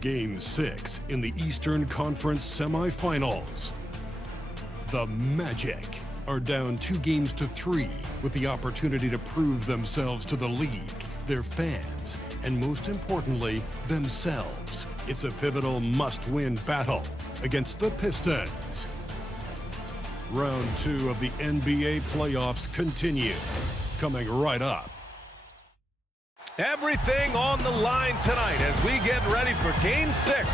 Game 6 in the Eastern Conference semifinals. The Magic are down 2-3 with the opportunity to prove themselves to the league, their fans, and most importantly, themselves. It's a pivotal must-win battle against the Pistons. Round 2 of the NBA playoffs continue, coming right up. Everything on the line tonight as we get ready for Game 6.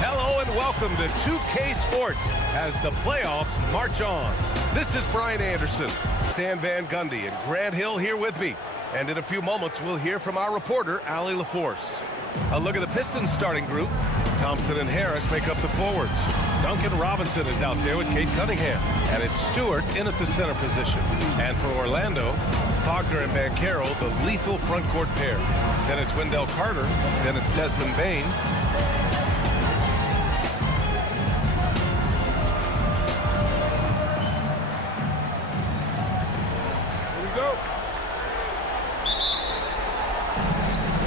Hello and welcome to 2K Sports as the playoffs march on. This is Brian Anderson, Stan Van Gundy, and Grant Hill here with me. And in a few moments, we'll hear from our reporter, Allie LaForce. A look at the Pistons starting group. Thompson and Harris make up the forwards. Duncan Robinson is out there with Kate Cunningham. And it's Stewart in at the center position. And for Orlando, Wagner and Banchero, the lethal front court pair. Then it's Wendell Carter. Then it's Desmond Bane. Here we go.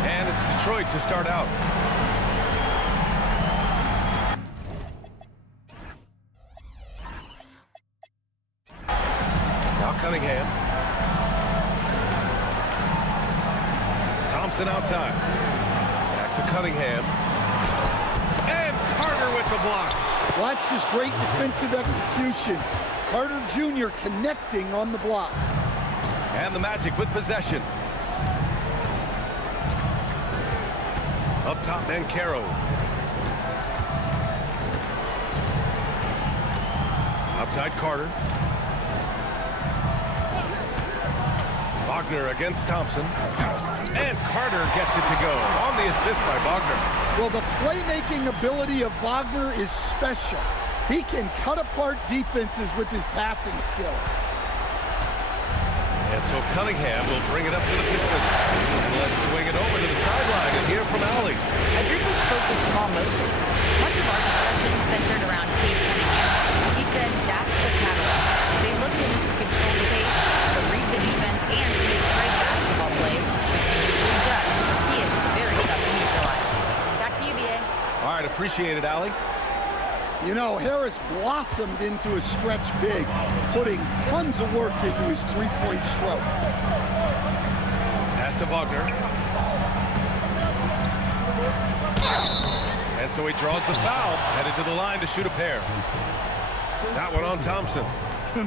And it's Detroit to start out. Now Cunningham. Thompson outside. Back to Cunningham. And Carter with the block. Well, that's just great defensive execution. Carter Jr. connecting on the block. And the Magic with possession. Up top, Banchero. Outside Carter. Wagner against Thompson. And Carter gets it to go on the assist by Wagner. Well, the playmaking ability of Wagner is special. He can cut apart defenses with his passing skills. And so Cunningham will bring it up to the Pistons. And let's swing it over to the sideline and hear from Allie. I briefly spoke with Paul Mosley. Much of our discussion centered around Kate Cunningham. He said that's the catalyst. They looked at him to control the pace, to read the defense, and to make great basketball play. He does. He is very tough to neutralize. Back to you, B.A. All right, appreciate it, Allie. You know, Harris blossomed into a stretch big, putting tons of work into his three-point stroke. Pass to Wagner. And so he draws the foul, headed to the line to shoot a pair. That one on Thompson.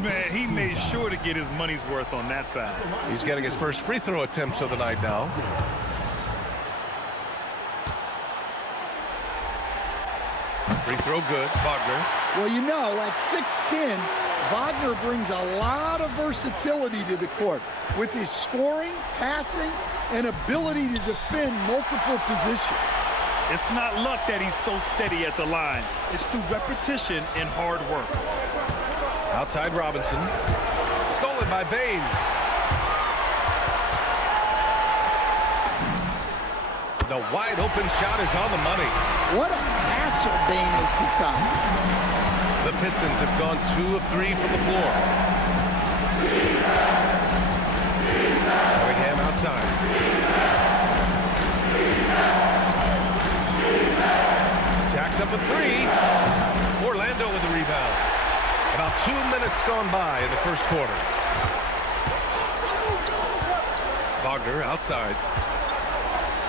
Man, he made sure to get his money's worth on that foul. He's getting his first free throw attempts of the night now. Free throw good, Wagner. Well, you know, at 6'10", Wagner brings a lot of versatility to the court with his scoring, passing, and ability to defend multiple positions. It's not luck that he's so steady at the line. It's through repetition and hard work. Outside Robinson. Stolen by Bane. The wide open shot is on the money. What a passer Bane has become. The Pistons have gone 2 of 3 from the floor. Cunningham outside. Jacks up a 3. Orlando with the rebound. About 2 minutes gone by in the first quarter. Wagner outside.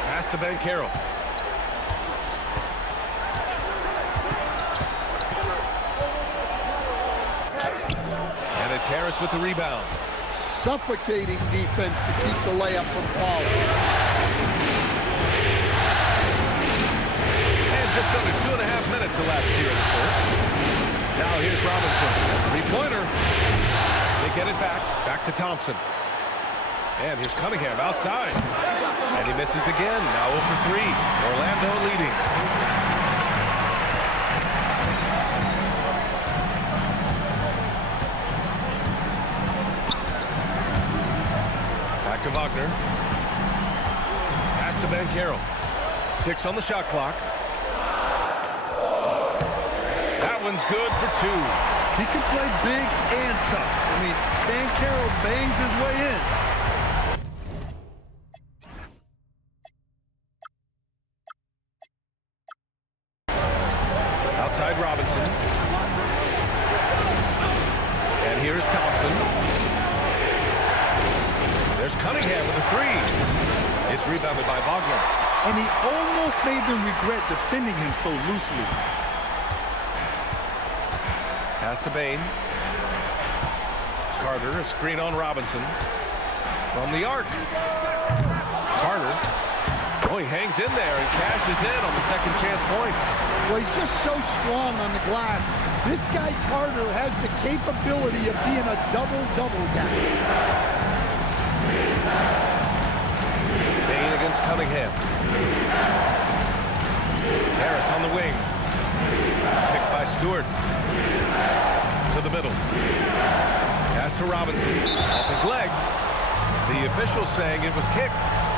Pass to Banchero. And it's Harris with the rebound. Suffocating defense to keep the layup from falling. And just under 2.5 minutes elapsed here in the first. Now here's Robinson. Three-pointer. They get it back. Back to Thompson. And here's Cunningham outside. And he misses again. Now 0 for 3. Orlando leading. Back to Wagner. Pass to Banchero. 6 on the shot clock. That one's good for 2. He can play big and tough. I mean, Banchero bangs his way in. Inside Robinson. And here's Thompson. There's Cunningham with a three. It's rebounded by Wagner. And he almost made them regret defending him so loosely. Pass to Bain. Carter, a screen on Robinson. From the arc. Carter. Oh, he hangs in there and cashes in on the second chance points. Well, he's just so strong on the glass. This guy, Carter, has the capability of being a double-double guy. Bain against Cunningham. Harris on the wing. Picked by Stewart. To the middle. Pass to Robinson. Off his leg. The official saying it was kicked.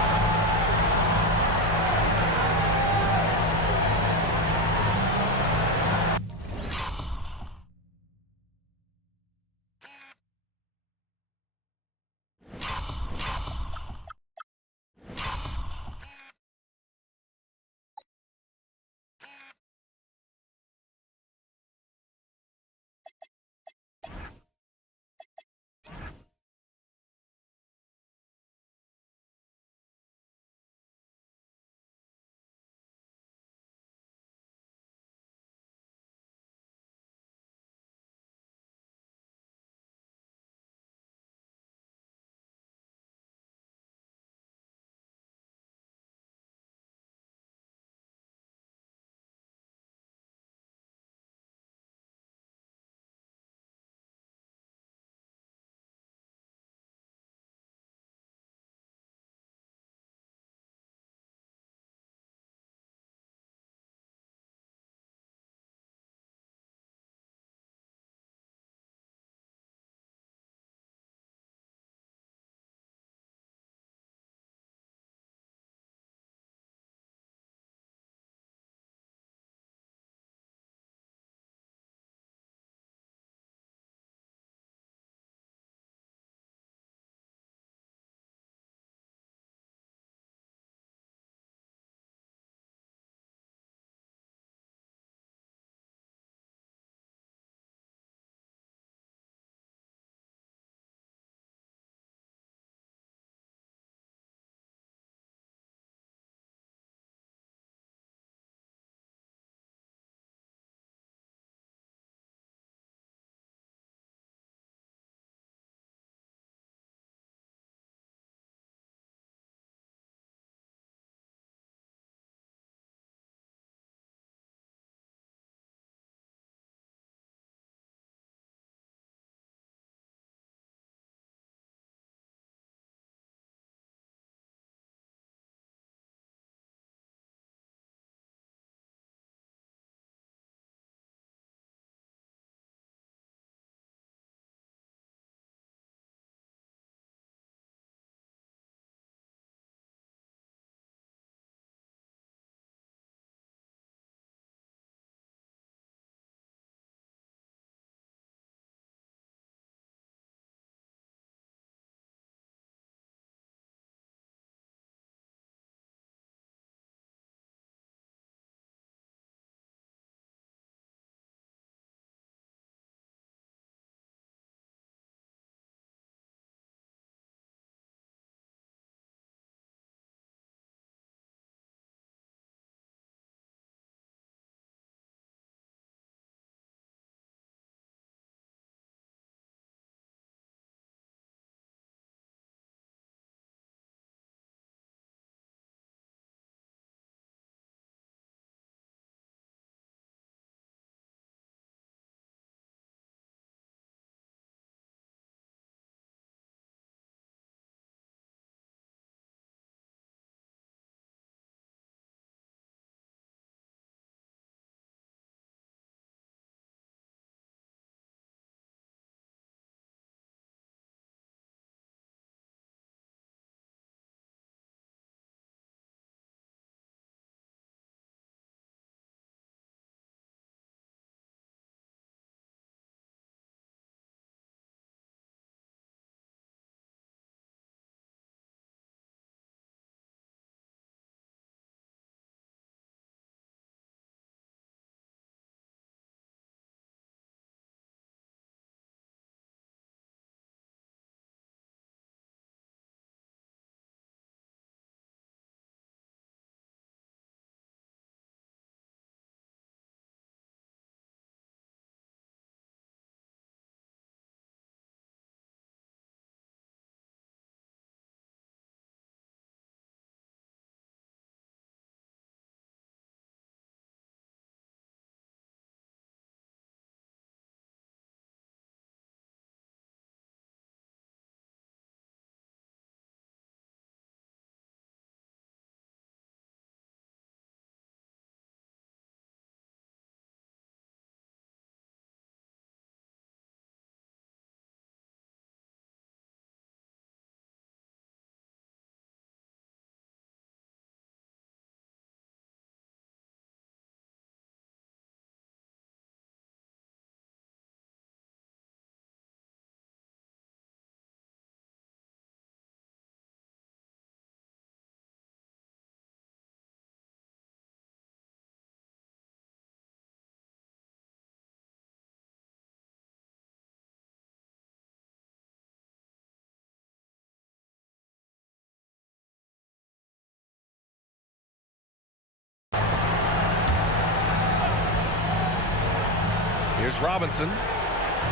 Here's Robinson.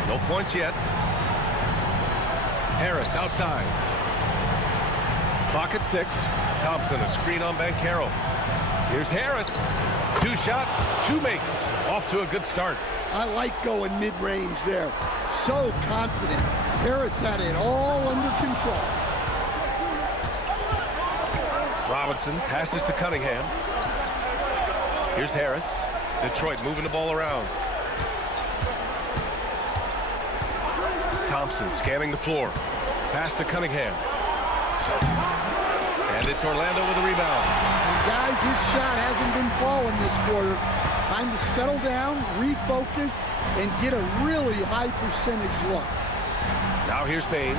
No points yet. Harris outside. Clock at 6. Thompson, a screen on Banchero. Here's Harris. 2 shots, 2 makes. Off to a good start. I like going mid-range there. So confident. Harris had it all under control. Robinson passes to Cunningham. Here's Harris. Detroit moving the ball around. Thompson scanning the floor. Pass to Cunningham. And it's Orlando with a rebound. And guys, his shot hasn't been falling this quarter. Time to settle down, refocus, and get a really high percentage look. Now here's Bain.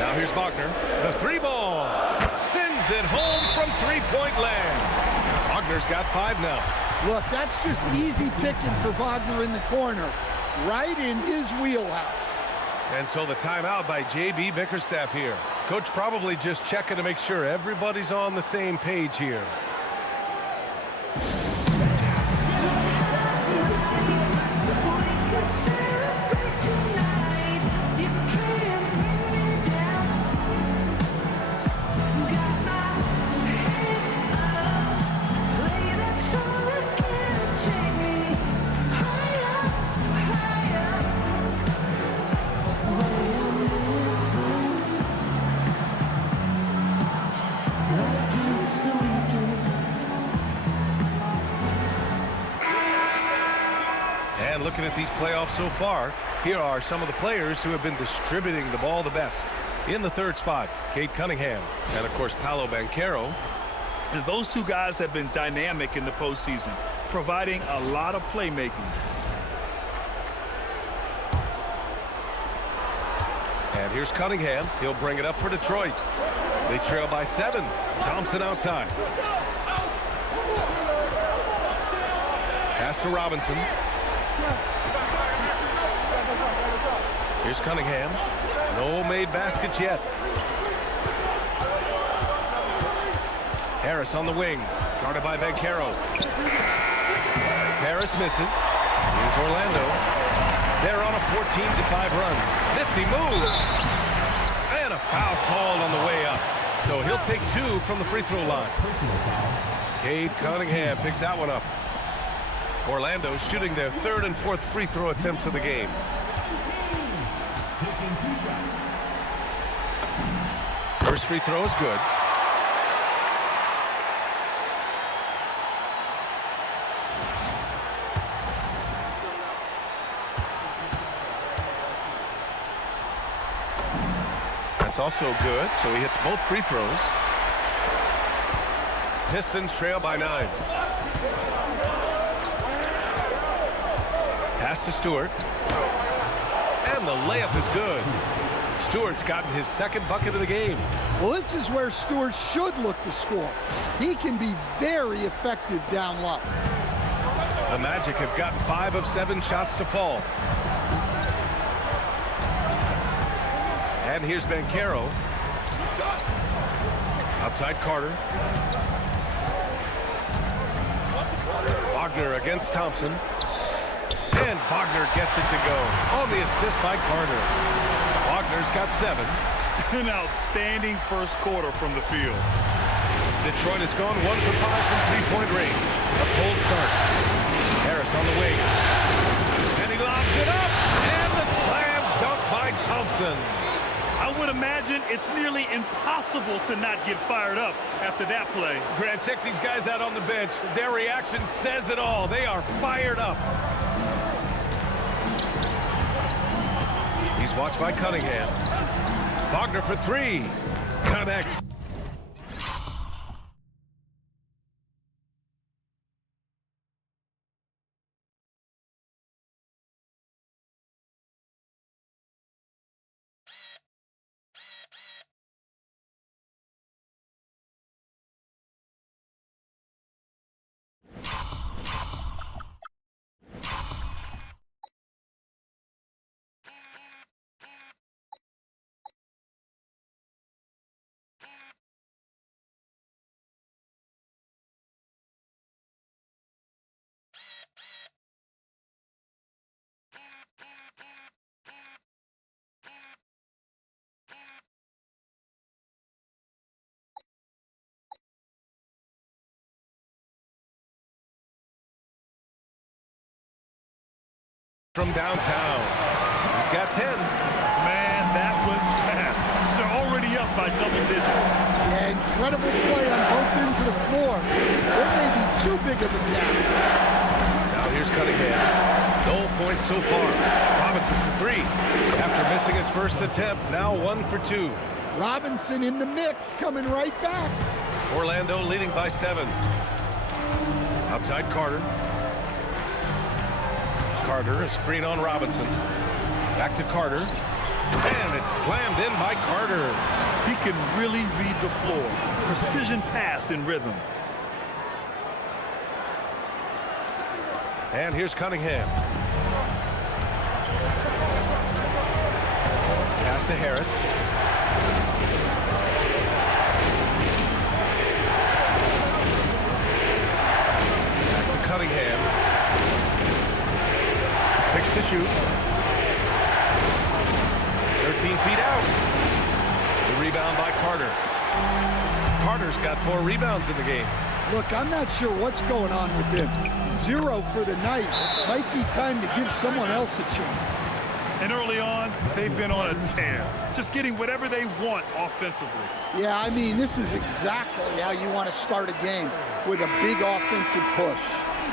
Now here's Wagner. The 3-ball. Sends it home from 3-point land. Wagner's got 5 now. Look, that's just easy picking for Wagner in the corner. Right in his wheelhouse. And so the timeout by J.B. Bickerstaff here. Coach probably just checking to make sure everybody's on the same page here. And looking at these playoffs so far, here are some of the players who have been distributing the ball the best. In the 3rd spot, Cade Cunningham, and of course Paolo Banchero. And those 2 guys have been dynamic in the postseason, providing a lot of playmaking. And here's Cunningham. He'll bring it up for Detroit. They trail by 7. Thompson outside. Pass to Robinson. Here's Cunningham. No made baskets yet. Harris on the wing. Guarded by Banchero. Harris misses. Here's Orlando. They're on a 14-5 run. Nifty move. And a foul called on the way up. So he'll take 2 from the free throw line. Cade Cunningham picks that one up. Orlando shooting their 3rd and 4th free throw attempts of the game. First free throw is good. That's also good, so he hits both free throws. Pistons trail by 9. Pass to Stewart. And the layup is good. Stewart's gotten his 2nd bucket of the game. Well, this is where Stewart should look to score. He can be very effective down low. The Magic have gotten 5 of 7 shots to fall. And here's Banchero. Outside Carter. Wagner against Thompson. And Wagner gets it to go on the assist by Carter. Wagner's got 7. An outstanding first quarter from the field. Detroit has gone 1 for 5 from 3-point range. A cold start. Harris on the wing. And he lobs it up. And the slam dunk by Thompson. I would imagine it's nearly impossible to not get fired up after that play. Grant, check these guys out on the bench. Their reaction says it all. They are fired up. He's watched by Cunningham. Wagner for 3. Connects. from downtown. He's got 10. Man, that was fast. They're already up by double digits. Yeah, incredible play on both ends of the floor. There may be too big of a gap. Now here's Cunningham. No points so far. Robinson for 3. After missing his first attempt, now 1 for 2. Robinson in the mix, coming right back. Orlando leading by 7. Outside Carter. Carter, a screen on Robinson. Back to Carter. And it's slammed in by Carter. He can really read the floor. Precision pass in rhythm. And here's Cunningham. Pass to Harris. Back to Cunningham. 6 to shoot. 13 feet out. The rebound by Carter. Carter's got 4 rebounds in the game. Look, I'm not sure what's going on with him. 0 for the night. Might be time to give someone else a chance. And early on, they've been on a tear. Just getting whatever they want offensively. Yeah, I mean, this is exactly how you want to start a game, with a big offensive push.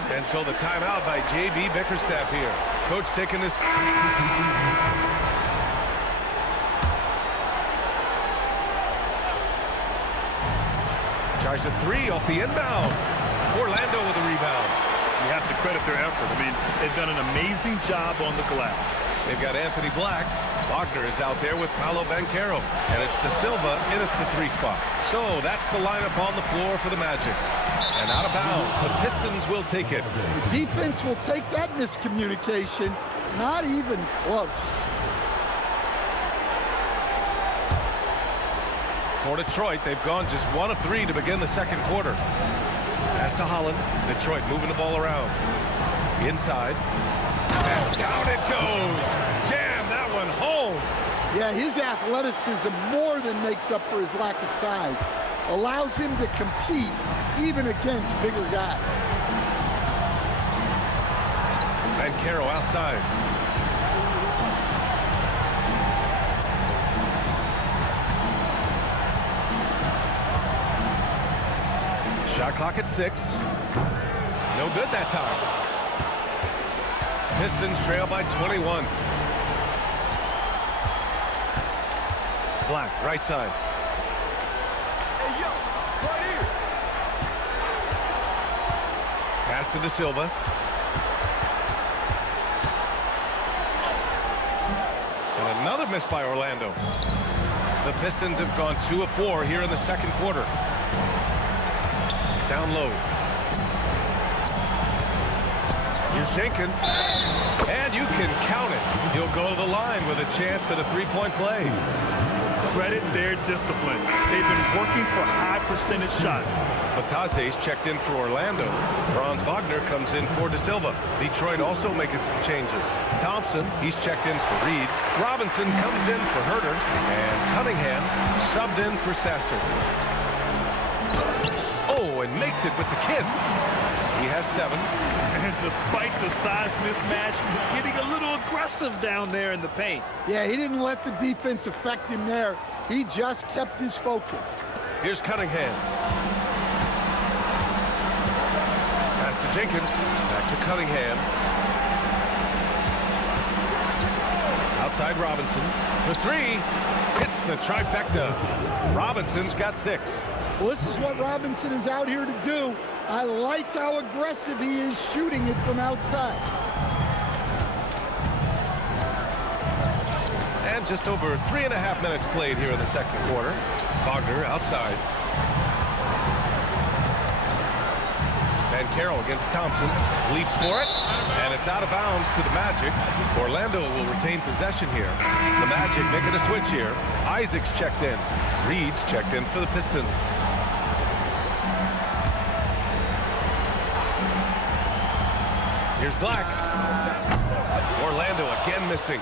And so the timeout by J.B. Bickerstaff here. Coach taking this. Tries a 3 off the inbound. Orlando with a rebound. You have to credit their effort. I mean, they've done an amazing job on the glass. They've got Anthony Black. Wagner is out there with Paolo Banchero. And it's De Silva in at the 3 spot. So that's the lineup on the floor for the Magic. And out of bounds, the Pistons will take it. The defense will take that miscommunication. Not even close. For Detroit, they've gone just 1 of 3 to begin the second quarter. Pass to Holland. Detroit moving the ball around. Inside. And down it goes. Jam that one home. Yeah, his athleticism more than makes up for his lack of size. Allows him to compete even against bigger guys. And Carroll outside. Shot clock at 6. No good that time. Pistons trail by 21. Black, right side. Hey, yo, right here. Pass to De Silva. And another miss by Orlando. The Pistons have gone 2 of 4 here in the second quarter. Down low. Here's Jenkins. And you can count it. He'll go to the line with a chance at a 3-point play. Credit their discipline. They've been working for high percentage shots. Batase's checked in for Orlando. Franz Wagner comes in for De Silva. Detroit also making some changes. Thompson, he's checked in for Reed. Robinson comes in for Herter. And Cunningham subbed in for Sasser. Oh, and makes it with the kiss. He has 7. And despite the size mismatch, getting a little aggressive down there in the paint. Yeah, he didn't let the defense affect him there. He just kept his focus. Here's Cunningham. Pass to Jenkins. Back to Cunningham. Outside Robinson. For 3. Hits the trifecta. Robinson's got 6. Well, this is what Robinson is out here to do. I like how aggressive he is shooting it from outside. And just over 3.5 minutes played here in the second quarter. Wagner outside. And Carroll against Thompson. Leaps for it. And it's out of bounds to the Magic. Orlando will retain possession here. The Magic making a switch here. Isaac's checked in. Reed's checked in for the Pistons. Here's Black. Orlando again missing.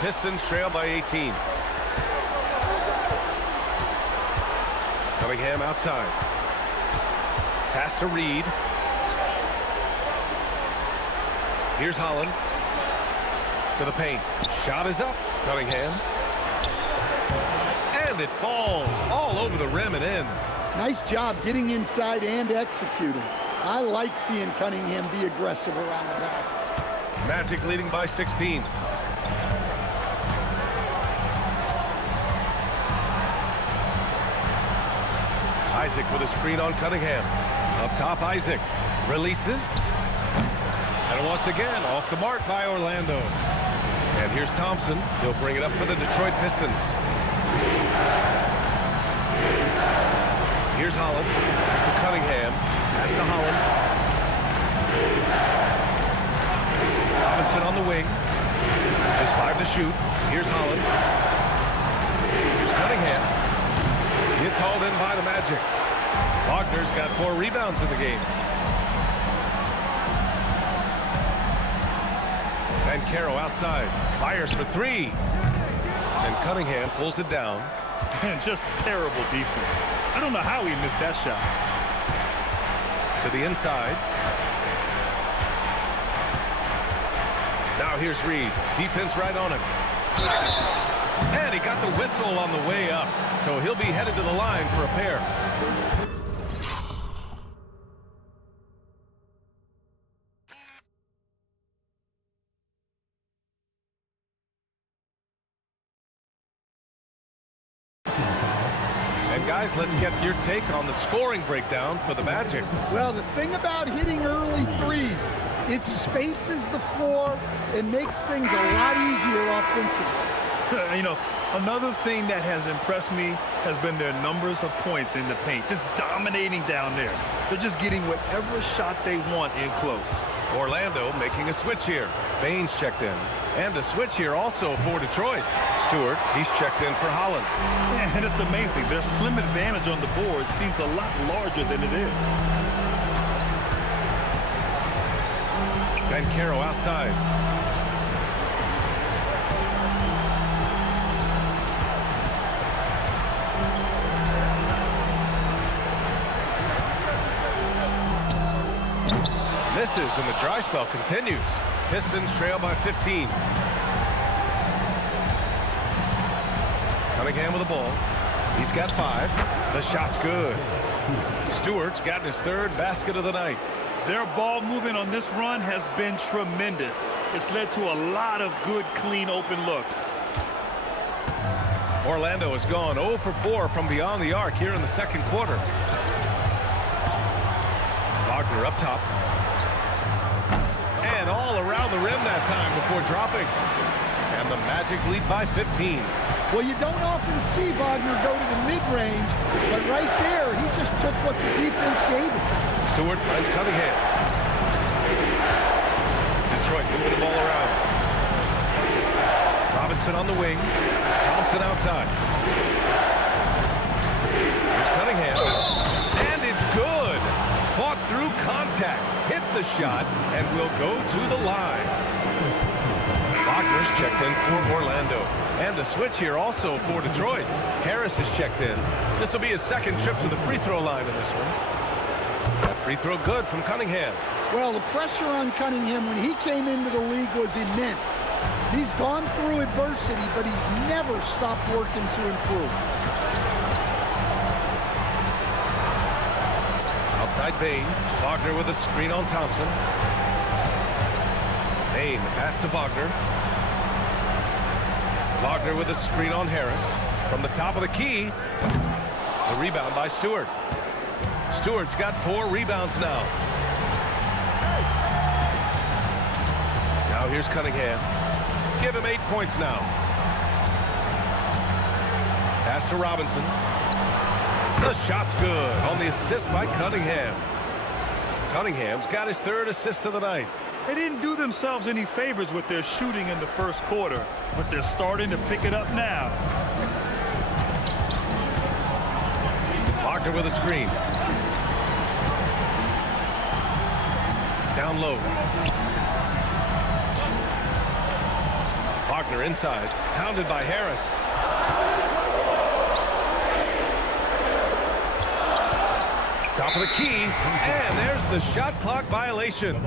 Pistons trail by 18. Cunningham outside. Pass to Reed. Here's Holland. To the paint. Shot is up. Cunningham. And it falls all over the rim and in. Nice job getting inside and executing. I like seeing Cunningham be aggressive around the basket. Magic leading by 16. Isaac with a screen on Cunningham. Up top, Isaac releases. And once again, off the mark by Orlando. And here's Thompson. He'll bring it up for the Detroit Pistons. Here's Holland to Cunningham. Pass to Holland. Robinson on the wing. Just 5 to shoot. Here's Holland. Here's Cunningham. It's hauled in by the Magic. Wagner's got 4 rebounds in the game. And Caro outside. Fires for 3. And Cunningham pulls it down. And just terrible defense. I don't know how he missed that shot. To the inside. Now here's Reed. Defense right on him. And he got the whistle on the way up. So he'll be headed to the line for a pair. And guys, let's get your take on the scoring breakdown for the Magic. Well, the thing about hitting early threes, it spaces the floor and makes things a lot easier offensively. You know, another thing that has impressed me has been their numbers of points in the paint, just dominating down there. They're just getting whatever shot they want in close. Orlando making a switch here. Baines checked in. And a switch here also for Detroit. Stewart, he's checked in for Holland. Yeah, and it's amazing. Their slim advantage on the board seems a lot larger than it is. And Caro outside. Misses, and the dry spell continues. Pistons trail by 15. Cunningham with the ball. He's got 5. The shot's good. Stewart's gotten his 3rd basket of the night. Their ball movement on this run has been tremendous. It's led to a lot of good, clean, open looks. Orlando has gone 0 for 4 from beyond the arc here in the second quarter. Wagner up top. And all around the rim that time before dropping. And the Magic lead by 15. Well, you don't often see Wagner go to the mid-range, but right there, he just took what the defense gave him. Stewart finds Cunningham. Detroit moving the ball around. Robinson on the wing. Thompson outside. Here's Cunningham. And it's good. Fought through contact. Hit the shot and will go to the line. Wagner's checked in for Orlando. And a switch here also for Detroit. Harris is checked in. This will be his 2nd trip to the free throw line in this one. That free throw good from Cunningham. Well, the pressure on Cunningham when he came into the league was immense. He's gone through adversity, but he's never stopped working to improve. Outside Bain. Wagner with a screen on Thompson. Bain, the pass to Wagner. Wagner with a screen on Harris. From the top of the key. The rebound by Stewart. Stewart's got 4 rebounds now. Now here's Cunningham. Give him 8 points now. Pass to Robinson. The shot's good on the assist by Cunningham. Cunningham's got his 3rd assist of the night. They didn't do themselves any favors with their shooting in the first quarter, but they're starting to pick it up now. Wagner with a screen. Down low. Wagner inside, pounded by Harris. Top of the key, and there's the shot clock violation.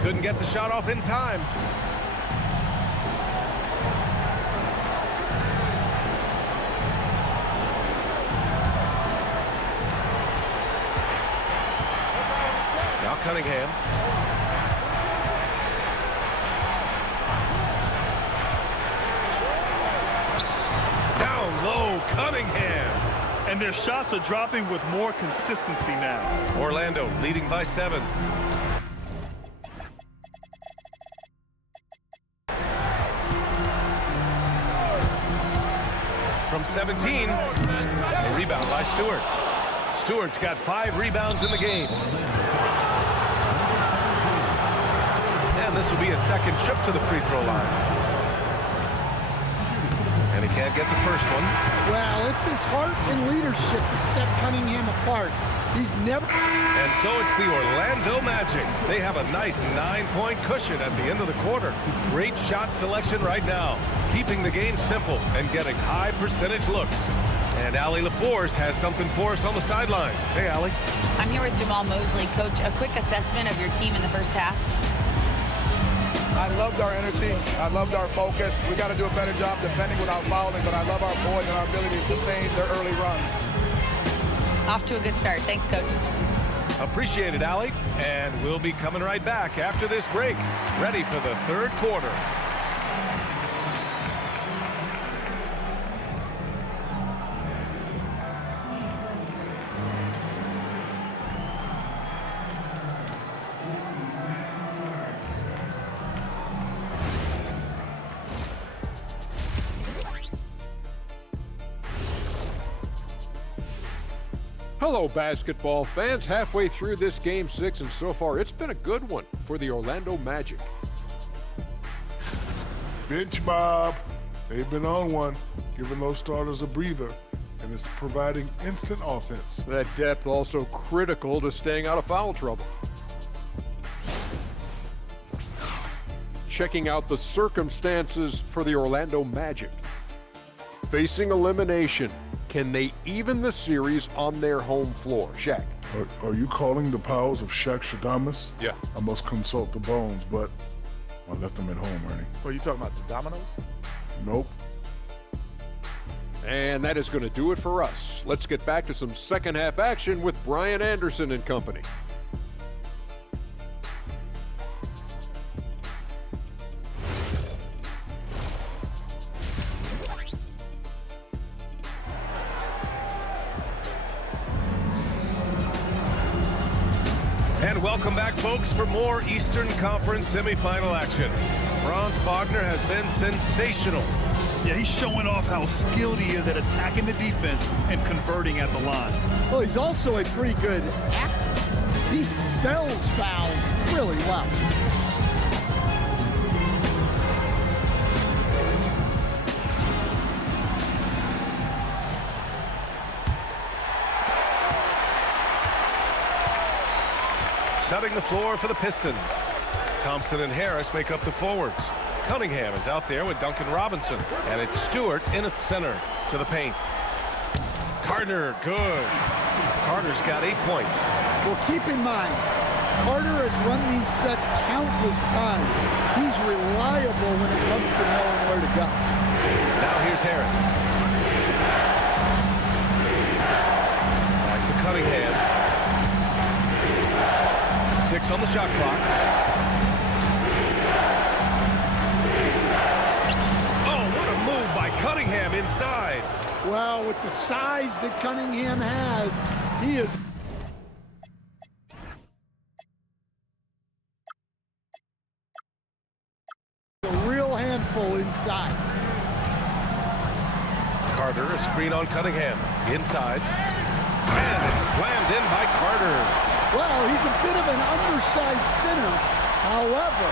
Couldn't get the shot off in time. Cunningham. Down low, Cunningham. And their shots are dropping with more consistency now. Orlando leading by 7. From 17, a rebound by Stewart. Stewart's got 5 rebounds in the game. And this will be a second trip to the free throw line. And he can't get the first one. Well, it's his heart and leadership that set Cunningham apart. He's never... And so it's the Orlando Magic. They have a nice 9-point cushion at the end of the quarter. Great shot selection right now, keeping the game simple and getting high percentage looks. And Allie LaForce has something for us on the sidelines. Hey, Allie. I'm here with Jamal Mosley. Coach, a quick assessment of your team in the first half. I loved our energy. I loved our focus. We got to do a better job defending without fouling, but I love our boys and our ability to sustain their early runs. Off to a good start. Thanks, Coach. Appreciate it, Allie. And we'll be coming right back after this break, ready for the third quarter. Hello, basketball fans. Halfway through this Game 6, and so far it's been a good one for the Orlando Magic. Bench Bob. They've been on one, giving those starters a breather, and it's providing instant offense. That depth also critical to staying out of foul trouble. Checking out the circumstances for the Orlando Magic. Facing elimination. Can they even the series on their home floor? Shaq. Are you calling the powers of Shaq Shadamas? Yeah. I must consult the bones, but I left them at home, Ernie. Are you talking about the dominoes? Nope. And that is going to do it for us. Let's get back to some second half action with Brian Anderson and company. And welcome back, folks, for more Eastern Conference semifinal action. Franz Wagner has been sensational. Yeah, he's showing off how skilled he is at attacking the defense and converting at the line. Well, he's also a pretty good actor. He sells fouls really well. Setting the floor for the Pistons. Thompson and Harris make up the forwards. Cunningham is out there with Duncan Robinson. And it's Stewart in at center to the paint. Carter, good. Carter's got 8 points. Well, keep in mind, Carter has run these sets countless times. He's reliable when it comes to knowing where to go. Now here's Harris. Back to Cunningham. 6 on the shot clock. Oh, what a move by Cunningham inside. Well, with the size that Cunningham has, he is a real handful inside. Carter, a screen on Cunningham. Inside. And it's slammed in by Carter. Well, he's a bit of an undersized center. However,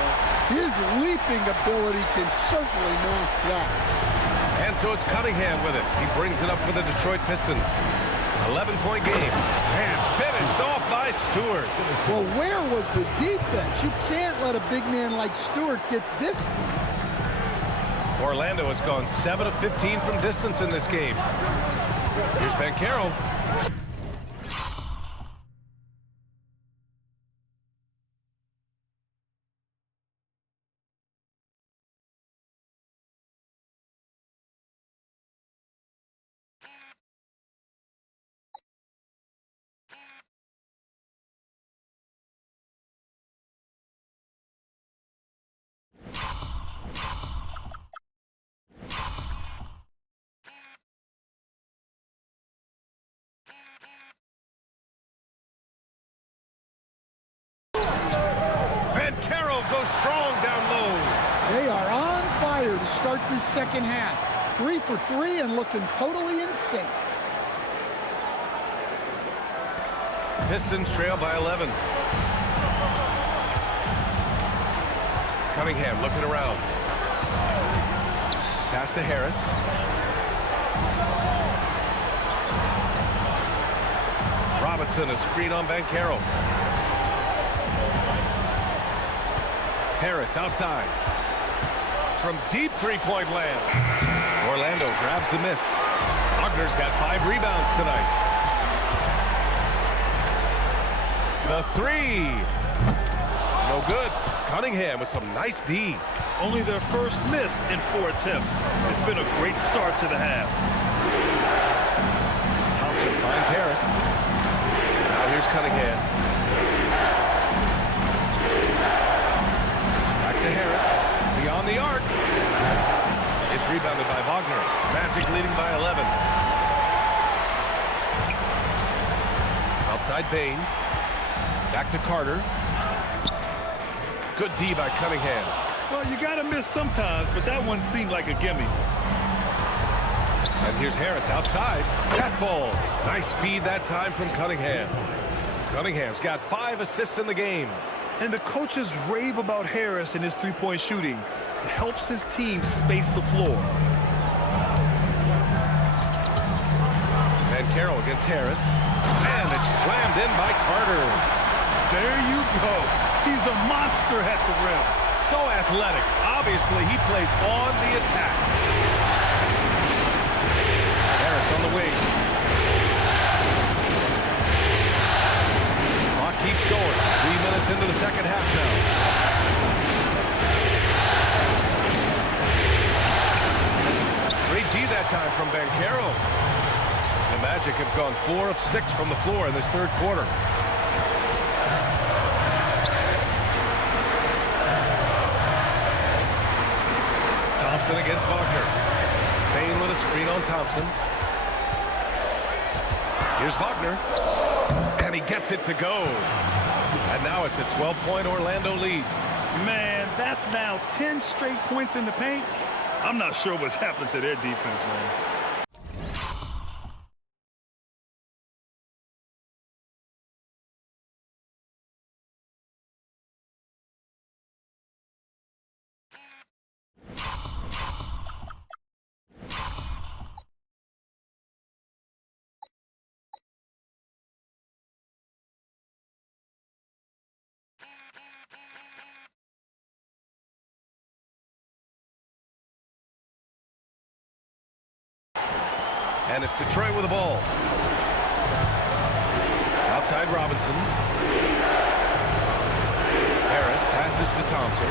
his leaping ability can certainly mask that. And so it's Cunningham with it. He brings it up for the Detroit Pistons. 11-point game. And finished off by Stewart. Well, where was the defense? You can't let a big man like Stewart get this deep. Orlando has gone 7 of 15 from distance in this game. Here's Ben Carroll. start this second half. 3 for 3 and looking totally in sync. Pistons trail by 11. Cunningham looking around. Pass to Harris. Robinson, a screen on Banchero. Harris outside. From deep three-point land. Orlando grabs the miss. Wagner's got 5 rebounds tonight. The three. No good. Cunningham with some nice D. Only their first miss in 4 attempts. It's been a great start to the half. Thompson finds Harris. Now here's Cunningham. Back to Harris. Beyond the arc. It's rebounded by Wagner. Magic leading by 11. Outside Bain. Back to Carter. Good D by Cunningham. Well, you got to miss sometimes, but that one seemed like a gimme. And here's Harris outside. That falls. Nice feed that time from Cunningham. Cunningham's got 5 assists in the game. And the coaches rave about Harris and his three-point shooting. It helps his team space the floor. Banchero against Harris. And it's slammed in by Carter. There you go. He's a monster at the rim. So athletic. Obviously, he plays on the attack. Harris on the wing. Clock keeps going. 3 minutes into the second half now. Great D that time from Banchero. The Magic have gone 4 of 6 from the floor in this third quarter. Thompson against Wagner. Bain with a screen on Thompson. Here's Wagner. And he gets it to go. And now it's a 12-point Orlando lead. Man, that's now 10 straight points in the paint. I'm not sure what's happened to their defense, man. And it's Detroit with the ball. Outside Robinson. Harris passes to Thompson.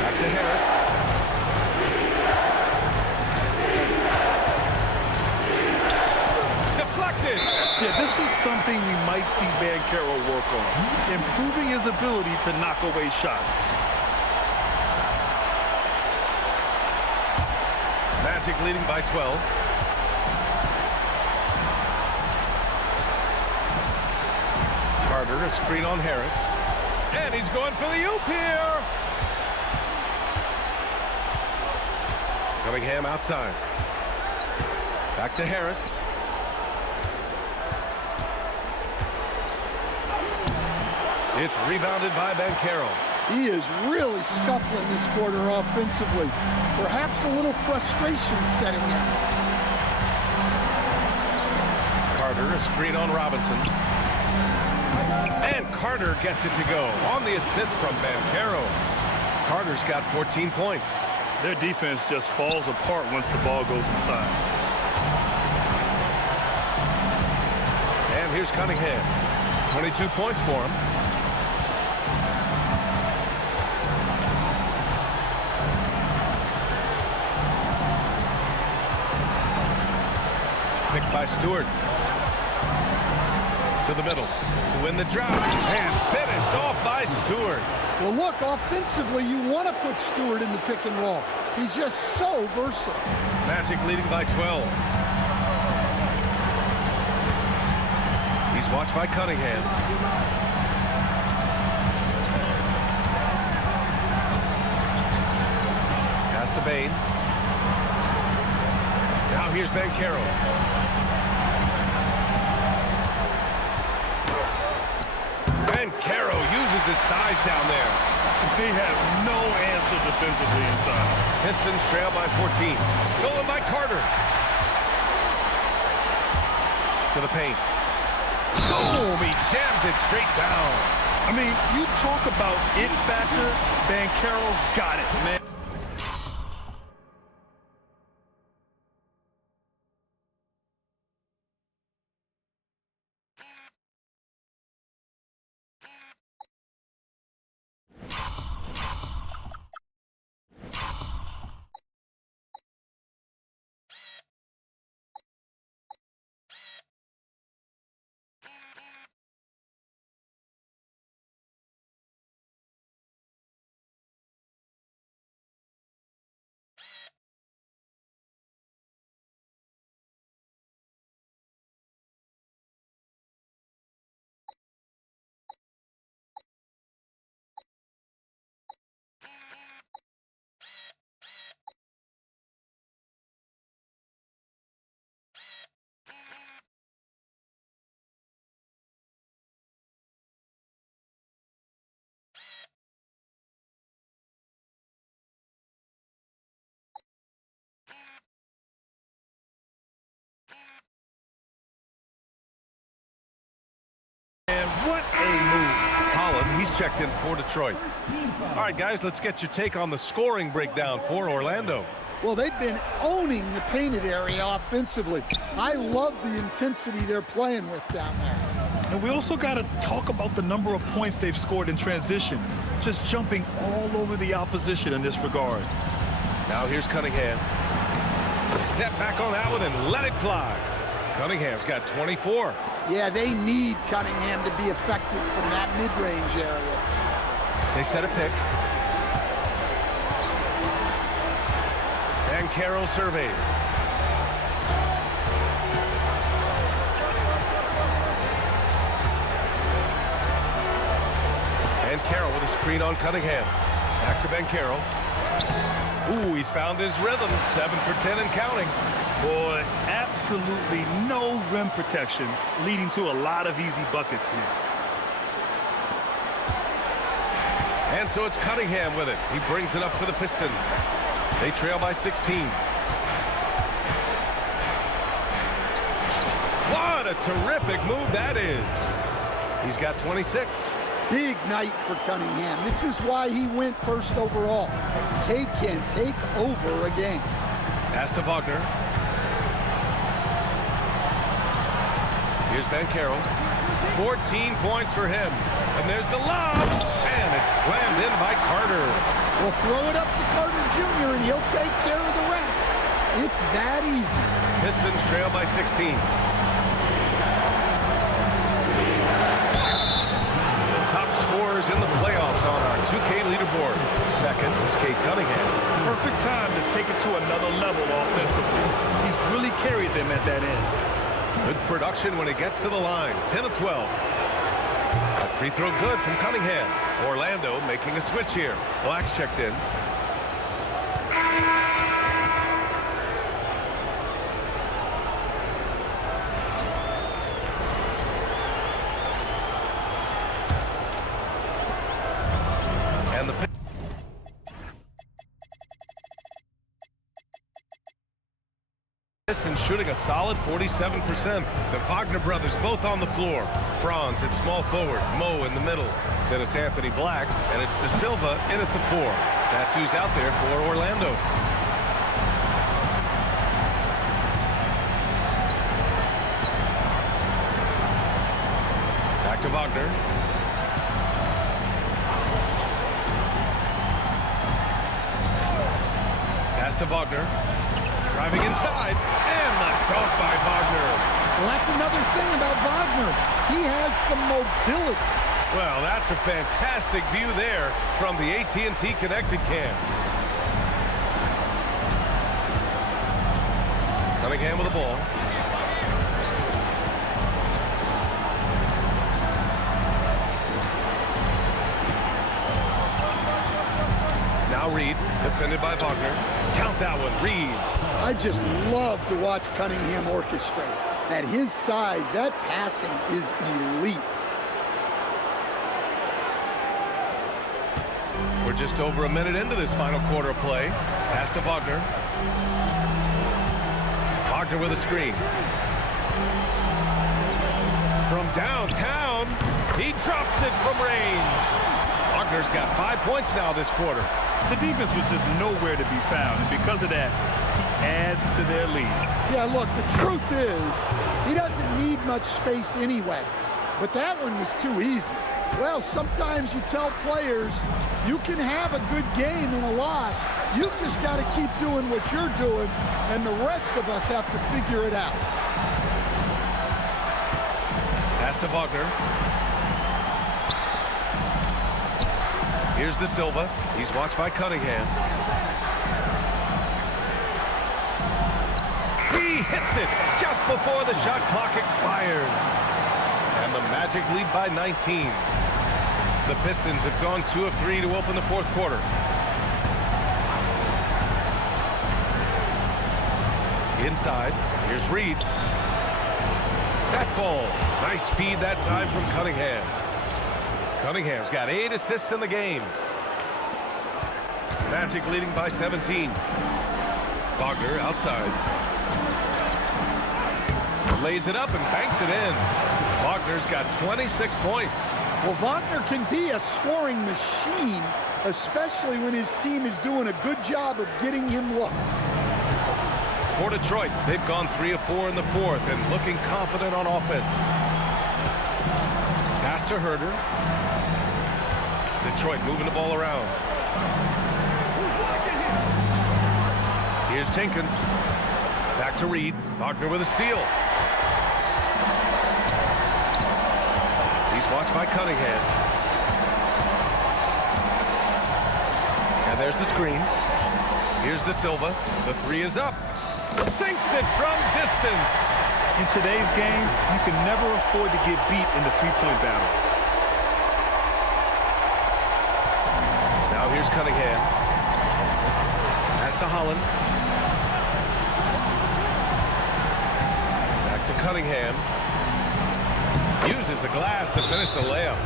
Back to Harris. Deflected. Yeah, this is something we might see Banchero work on. Improving his ability to knock away shots. Magic leading by 12. Carter, a screen on Harris. And he's going for the oop here. Cunningham outside. Back to Harris. It's rebounded by Banchero. He is really scuffling this quarter offensively. Perhaps a little frustration setting in. Carter, a screen on Robinson. And Carter gets it to go on the assist from Banchero. Carter's got 14 points. Their defense just falls apart once the ball goes inside. And here's Cunningham. 22 points for him. Picked by Stewart. To the middle. To win the drop. And finished off by Stewart. Well, look, offensively, you want to put Stewart in the pick and roll. He's just so versatile. Magic leading by 12. He's watched by Cunningham. Bain. Now here's Bancaro. Bancaro uses his size down there. They have no answer defensively inside. Pistons trail by 14. Stolen by Carter. To the paint. Boom! He jams it straight down. I mean, you talk about it factor, Bancaro's got it, man. And what a move. Holland, he's checked in for Detroit. All right, guys, let's get your take on the scoring breakdown for Orlando. Well, they've been owning the painted area offensively. I love the intensity they're playing with down there. And we also got to talk about the number of points they've scored in transition, just jumping all over the opposition in this regard. Now here's Cunningham. Step back on that one and let it fly. Cunningham's got 24. Yeah, they need Cunningham to be effective from that mid-range area. They set a pick. And Carroll surveys. And Carroll with a screen on Cunningham. Back to Bancaro. Ooh, he's found his rhythm. 7 for 10 and counting. Boy, absolutely no rim protection, leading to a lot of easy buckets here. And so it's Cunningham with it. He brings it up for the Pistons. They trail by 16. What a terrific move that is. He's got 26. Big night for Cunningham. This is why he went first overall. Cade can take over a game. Pass to Wagner. Here's Bancaro. 14 points for him. And there's the lob. And it's slammed in by Carter. We'll throw it up to Carter Jr. and he'll take care of the rest. It's that easy. Pistons trail by 16. The top scorers in the playoffs on our 2K leaderboard. Second is Cade Cunningham. Perfect time to take it to another level offensively. He's really carried them at that end. Good production when he gets to the line. 10 of 12. That free throw good from Cunningham. Orlando making a switch here. Black's checked in. And the Pistons shooting a solid 47%. The Wagner brothers both on the floor. Franz at small forward, Mo in the middle. Then it's Anthony Black, and it's De Silva in at the 4. That's who's out there for Orlando. Back to Wagner. Pass to Wagner. Driving inside, and the dunk by Wagner. Well, that's another thing about Wagner. He has some mobility. Well, that's a fantastic view there from the AT&T Connected Cam. Cunningham with the ball. Now Reed, defended by Wagner. Count that one, Reed. I just love to watch Cunningham orchestrate. At his size, that passing is elite. We're just over a minute into this final quarter of play. Pass to Wagner. Wagner with a screen. From downtown, he drops it from range. Wagner's got 5 points now this quarter. The defense was just nowhere to be found, and because of that, he adds to their lead. Yeah, look, the truth is, he doesn't need much space anyway. But that one was too easy. Well, sometimes you tell players, you can have a good game in a loss. You've just got to keep doing what you're doing, and the rest of us have to figure it out. Pass to Wagner. Here's De Silva. He's watched by Cunningham. He hits it just before the shot clock expires. And the Magic lead by 19. The Pistons have gone 2 of 3 to open the fourth quarter. Inside, here's Reed. That falls. Nice feed that time from Cunningham. Cunningham's got 8 assists in the game. Magic leading by 17. Wagner outside. Lays it up and banks it in. Wagner's got 26 points. Well, Wagner can be a scoring machine, especially when his team is doing a good job of getting him looks. For Detroit, they've gone 3 of 4 in the fourth and looking confident on offense. Pass to Herder. Detroit moving the ball around. Here's Jenkins. Back to Reed. Wagner with a steal. He's watched by Cunningham. And there's the screen. Here's De Silva. The 3 is up. Sinks it from distance. In today's game, you can never afford to get beat in the three-point battle. Now here's Cunningham. Pass to Holland. Back to Cunningham. Uses the glass to finish the layup.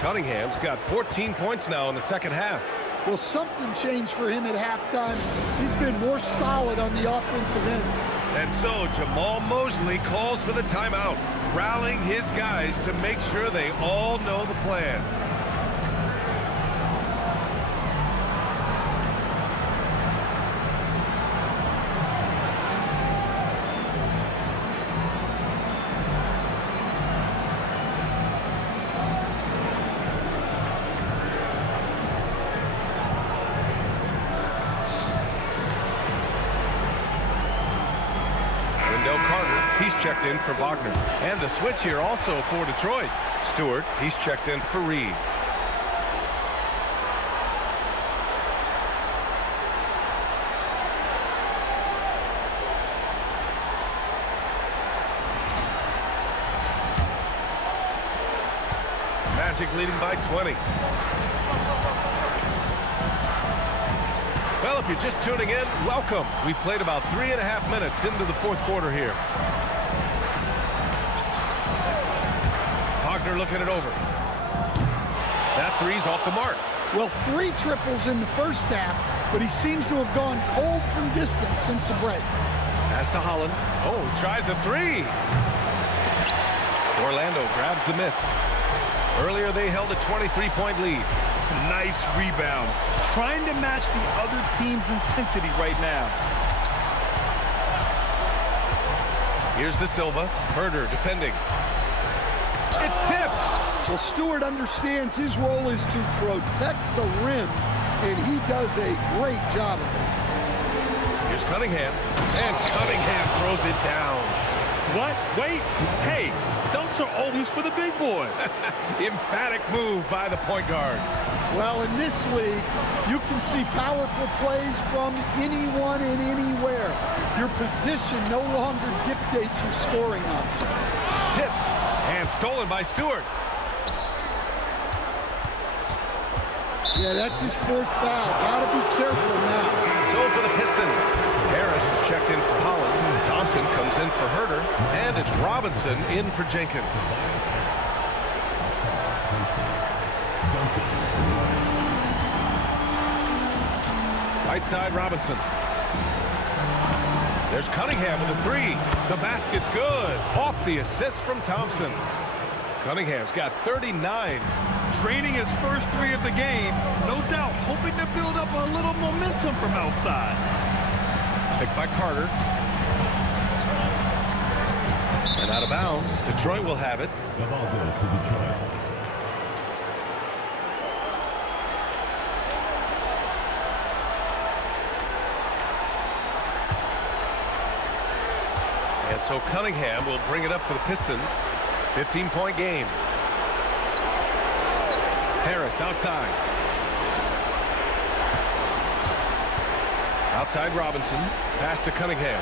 Cunningham's got 14 points now in the second half. Well, something changed for him at halftime. He's been more solid on the offensive end. And so Jamal Mosley calls for the timeout, rallying his guys to make sure they all know the plan. He's checked in for Wagner. And the switch here also for Detroit. Stewart, he's checked in for Reed. Magic leading by 20. Well, if you're just tuning in, welcome. We've played about 3.5 minutes into the fourth quarter here. Wagner looking it over. That 3's off the mark. Well, 3 triples in the first half, but he seems to have gone cold from distance since the break. Pass to Holland. Oh, he tries a 3. Orlando grabs the miss. Earlier, they held a 23-point lead. Nice rebound. Trying to match the other team's intensity right now. Here's De Silva. Herder defending. It's tipped. Well, Stewart understands his role is to protect the rim, and he does a great job of it. Here's Cunningham. And Cunningham throws it down. What? Wait. Hey, dunks are always for the big boys. Emphatic move by the point guard. Well, in this league, you can see powerful plays from anyone and anywhere. Your position no longer dictates your scoring option. Tipped and stolen by Stewart. Yeah, that's his 4th foul. Gotta be careful now. So go for the Pistons. Harris is checked in for Holland. Thompson comes in for Herter. And it's Robinson in for Jenkins. Right side, Robinson. There's Cunningham with a three. The basket's good. Off the assist from Thompson. Cunningham's got 39. Training his first three of the game, no doubt hoping to build up a little momentum from outside. Picked by Carter. And out of bounds. Detroit will have it. The ball goes to Detroit. And so Cunningham will bring it up for the Pistons. 15-point game. Harris outside. Outside Robinson. Pass to Cunningham.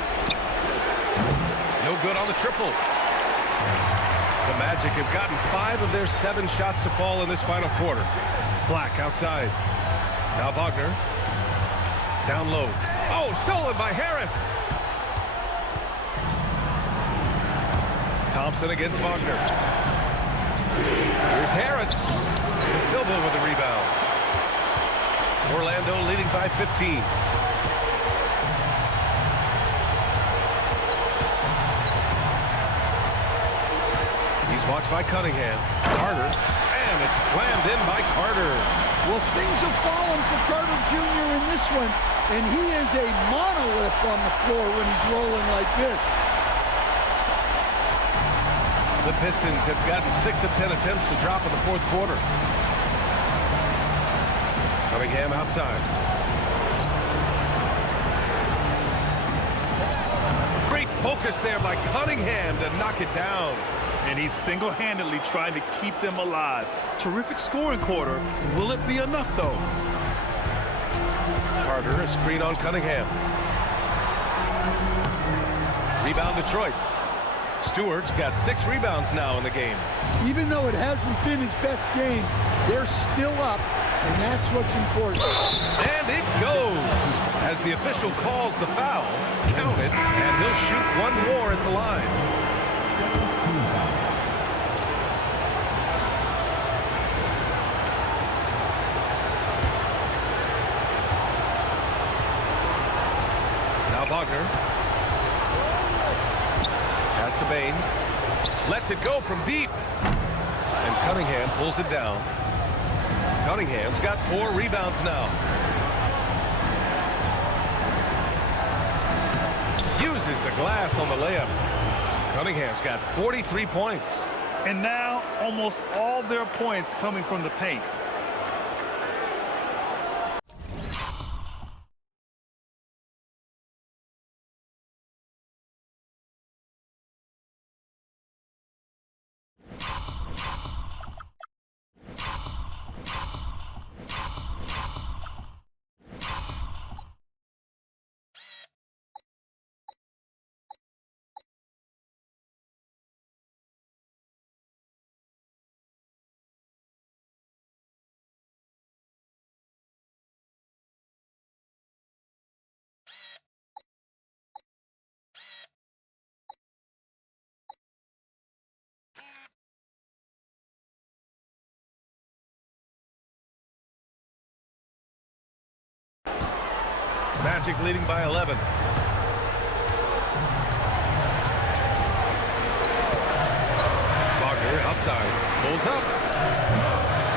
No good on the triple. The Magic have gotten 5 of their 7 shots to fall in this final quarter. Black outside. Now Wagner. Down low. Oh, stolen by Harris. Thompson against Wagner. Here's Harris. Silva with the rebound. Orlando leading by 15. He's watched by Cunningham. Carter. And it's slammed in by Carter. Well, things have fallen for Carter Jr. in this one, and he is a monolith on the floor when he's rolling like this. The Pistons have gotten 6 of 10 attempts to drop in the fourth quarter. Cunningham outside. Great focus there by Cunningham to knock it down. And he's single-handedly trying to keep them alive. Terrific scoring quarter. Will it be enough, though? Carter, a screen on Cunningham. Rebound Detroit. Stewart's got 6 rebounds now in the game. Even though it hasn't been his best game, they're still up, and that's what's important. And it goes. As the official calls the foul, count it, and he'll shoot one more at the line. Now Wagner. Pass to Bain. Lets it go from deep. And Cunningham pulls it down. Cunningham's got 4 rebounds now. Uses the glass on the layup. Cunningham's got 43 points. And now almost all their points coming from the paint. Magic leading by 11. Wagner outside. Pulls up.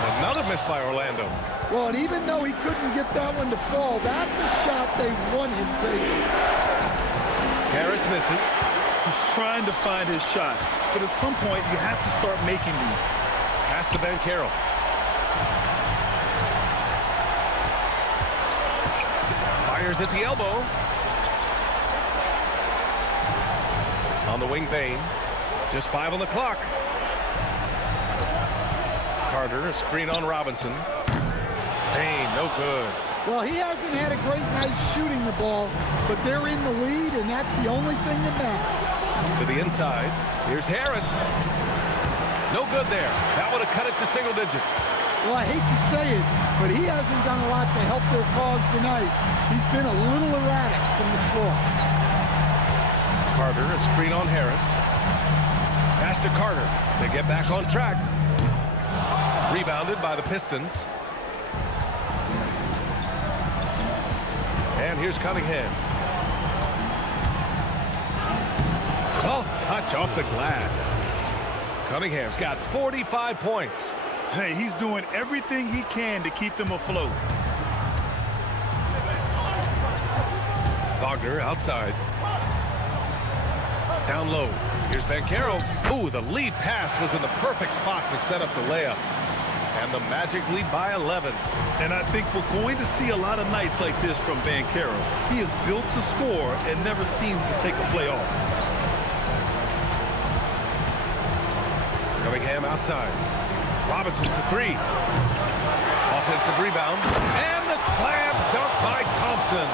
And another miss by Orlando. Well, and even though he couldn't get that one to fall, that's a shot they want him taking. Harris misses. He's trying to find his shot. But at some point, you have to start making these. Pass to Ben Carroll. Fires at the elbow. On the wing, Bain. Just 5 on the clock. Carter, a screen on Robinson. Bain, no good. Well, he hasn't had a great night shooting the ball, but they're in the lead, and that's the only thing that matters. To the inside. Here's Harris. No good there. That would have cut it to single digits. Well, I hate to say it, but he hasn't done a lot to help their cause tonight. He's been a little erratic from the floor. Carter, a screen on Harris. Pass to Carter to get back on track. Rebounded by the Pistons. And here's Cunningham. Soft touch off the glass. Cunningham's got 45 points. Hey, he's doing everything he can to keep them afloat. Wagner outside. Down low. Here's Banchero. Ooh, the lead pass was in the perfect spot to set up the layup. And the Magic lead by 11. And I think we're going to see a lot of nights like this from Banchero. He is built to score and never seems to take a play off. Cunningham outside. Robinson for three. Offensive rebound. And the slam dunk by Thompson.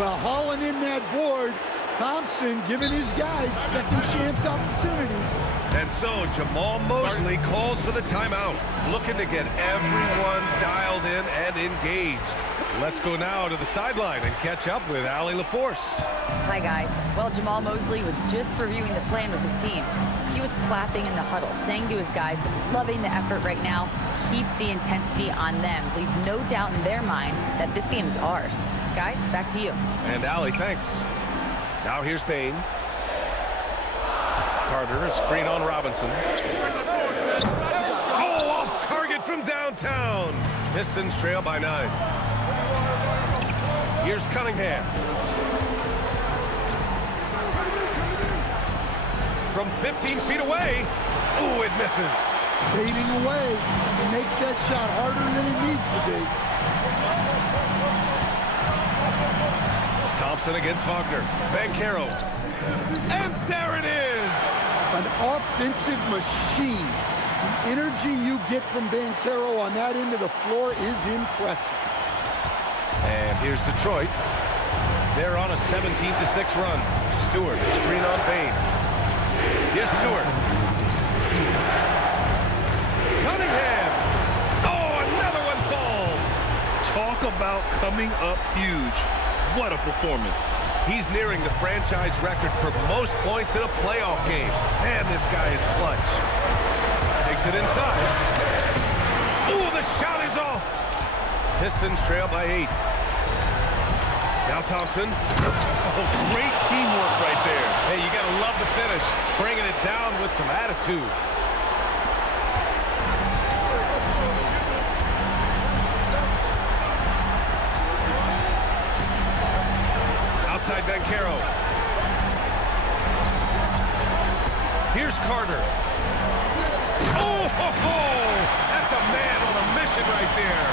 Well, hauling in that board, Thompson giving his guys second chance opportunities. And so Jamal Mosley calls for the timeout, looking to get everyone dialed in and engaged. Let's go now to the sideline and catch up with Allie LaForce. Hi, guys. Well, Jamal Mosley was just reviewing the plan with his team. He was clapping in the huddle, saying to his guys, loving the effort right now, keep the intensity on them. Leave no doubt in their mind that this game is ours. Guys, back to you. And Allie, thanks. Now here's Bain. Carter, a screen on Robinson. Oh, off target from downtown. Pistons trail by 9. Here's Cunningham. From 15 feet away. Ooh, it misses. Fading away. He makes that shot harder than it needs to be. Thompson against Wagner. Banchero. And there it is! An offensive machine. The energy you get from Banchero on that end of the floor is impressive. And here's Detroit. They're on a 17-6 run. Stewart, screen on Bain. Here's Stewart. Cunningham! Oh, another one falls! Talk about coming up huge. What a performance. He's nearing the franchise record for most points in a playoff game. Man, this guy is clutch. Takes it inside. Ooh, the shot is off. Pistons trail by 8. Now Thompson. Oh, great teamwork right there. Hey, you gotta love the finish. Bringing it down with some attitude. Outside Banchero. Here's Carter. Oh, ho, ho! That's a man on a mission right there.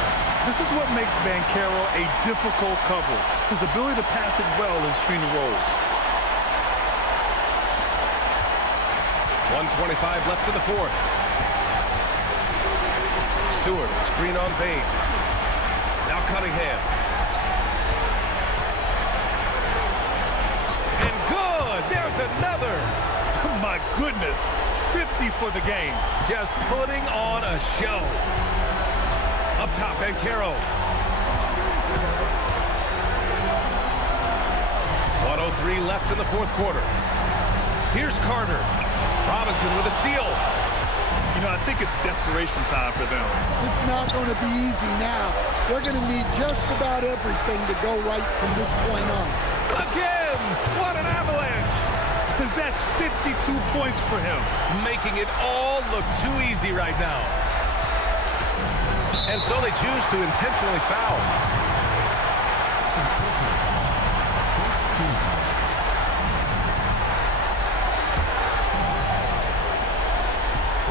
This is what makes Banchero a difficult cover. His ability to pass it well in screen rolls. 1:25 left in the fourth. Stewart, screen on Bain. Now Cunningham. And good! There's another! My goodness, 50 for the game. Just putting on a show. Up top, Banchero. 1:03 left in the fourth quarter. Here's Carter. Robinson with a steal. You know, I think it's desperation time for them. It's not going to be easy now. They're going to need just about everything to go right from this point on. Again! What an avalanche! That's 52 points for him. Making it all look too easy right now. And so they choose to intentionally foul.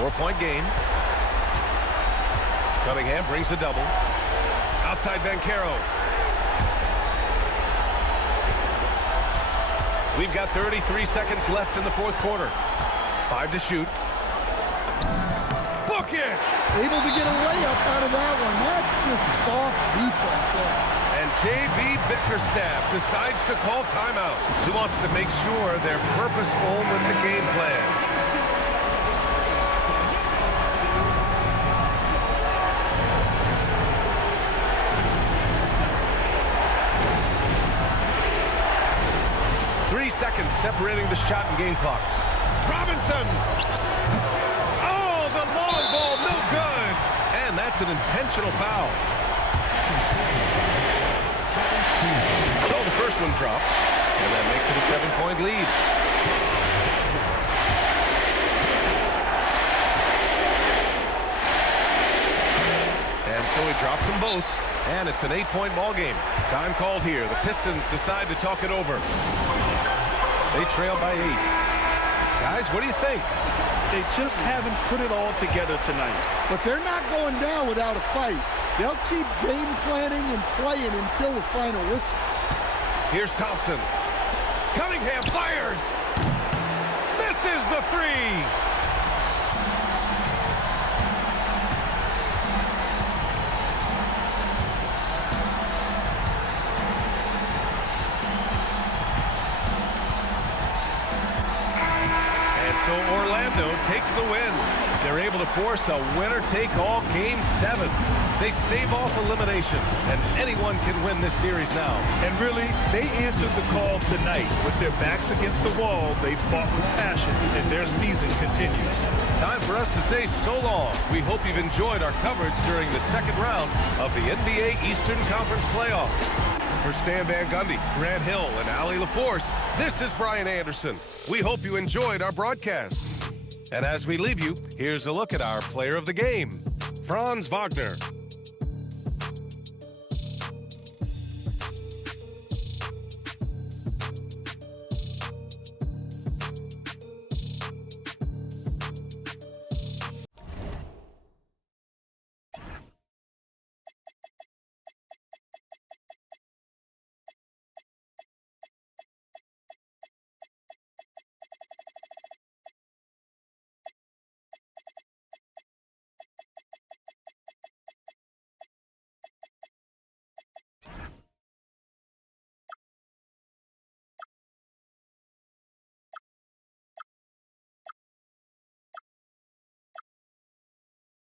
Four-point game. Cunningham brings a double. Outside Banchero. We've got 33 seconds left in the fourth quarter. 5 to shoot. Book it! Able to get a layup out of that one. That's just soft defense there. And J.B. Bickerstaff decides to call timeout. He wants to make sure they're purposeful with the game plan. seconds separating the shot and game clocks. Robinson! Oh, the long ball, no good! And that's an intentional foul. So the first one drops, and that makes it a 7-point lead. And so he drops them both, and it's an 8-point ball game. Time called here. The Pistons decide to talk it over. They trail by 8. Guys, what do you think? They just haven't put it all together tonight. But they're not going down without a fight. They'll keep game planning and playing until the final whistle. Here's Thompson. Cunningham fires. Misses the three. So Orlando takes the win. They're able to force a winner-take-all Game 7. They stave off elimination, and anyone can win this series now. And really, they answered the call tonight. With their backs against the wall, they fought with passion, and their season continues. Time for us to say so long. We hope you've enjoyed our coverage during the second round of the NBA Eastern Conference Playoffs. For Stan Van Gundy, Grant Hill, and Allie LaForce, this is Brian Anderson. We hope you enjoyed our broadcast. And as we leave you, here's a look at our player of the game, Franz Wagner.